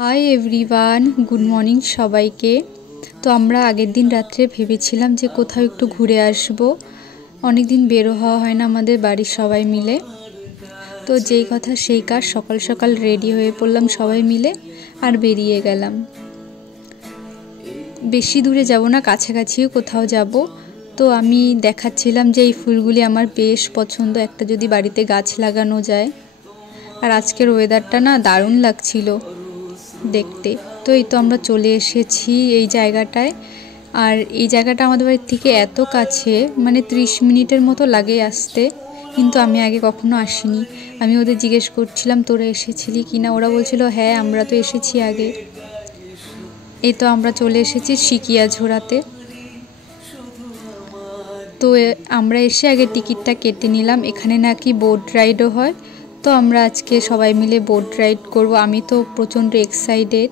Hi everyone, good morning সবাইকে। তো আমরা আগের দিন রাত্রে ভেবেছিলাম যে কোথাও একটু ঘুরে আসব। অনেক দিন বেরো হওয়া হয় না আমাদের বাড়ির সবাই মিলে। তো যেই কথা সেই কাজ, সকাল সকাল রেডি হয়ে পড়লাম সবাই মিলে আর বেরিয়ে গেলাম। বেশি দূরে যাব না, কাছাকাছিও কোথাও যাব। তো আমি দেখাচ্ছিলাম যে এই ফুলগুলি আমার বেশ পছন্দ, একটা যদি বাড়িতে গাছ লাগানো যায়। আর আজকের ওয়েদারটা না দারুণ লাগছিল দেখতে। তো এই তো আমরা চলে এসেছি এই জায়গাটায়। আর এই জায়গাটা আমাদের বাড়ির থেকে এত কাছে, মানে 30 মিনিটের মতো লাগে আসতে, কিন্তু আমি আগে কখনো আসিনি। আমি ওদের জিজ্ঞেস করছিলাম তোরা এসেছিলি কিনা, ওরা বলছিল হ্যাঁ আমরা তো এসেছি আগে। এই তো আমরা চলে এসেছি সিকিয়াঝোড়াতে। তো আমরা এসে আগে টিকিটটা কেটে নিলাম। এখানে নাকি বোট রাইডও হয়। তো আমরা আজকে সবাই মিলে বোট রাইড করব। আমি তো প্রচণ্ড এক্সাইটেড,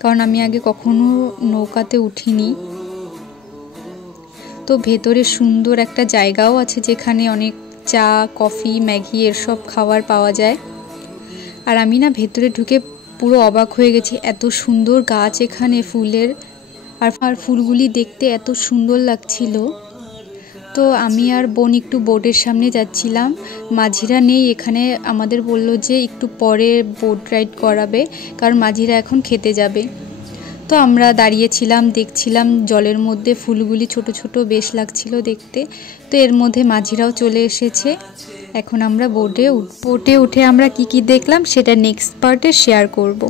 কারণ আমি আগে কখনো নৌকাতে উঠিনি। তো ভেতরে সুন্দর একটা জায়গাও আছে যেখানে অনেক চা, কফি, ম্যাগি এর সব খাবার পাওয়া যায়। আর আমি না ভেতরে ঢুকে পুরো অবাক হয়ে গেছি, এত সুন্দর গাছ এখানে ফুলের। আর ফুলগুলি দেখতে এত সুন্দর লাগছিল। তো আমি আর বোন একটু বোটের সামনে যাচ্ছিলাম, মাঝিরা নেই এখানে। আমাদের বলল যে একটু পরে বোট রাইড করাবে, কারণ মাঝিরা এখন খেতে যাবে। তো আমরা দাঁড়িয়েছিলাম, দেখছিলাম জলের মধ্যে ফুলগুলি ছোট ছোট, বেশ লাগছিল দেখতে। তো এর মধ্যে মাঝিরাও চলে এসেছে। এখন আমরা বোটে উঠে আমরা কি কি দেখলাম সেটা নেক্সট পার্টে শেয়ার করব।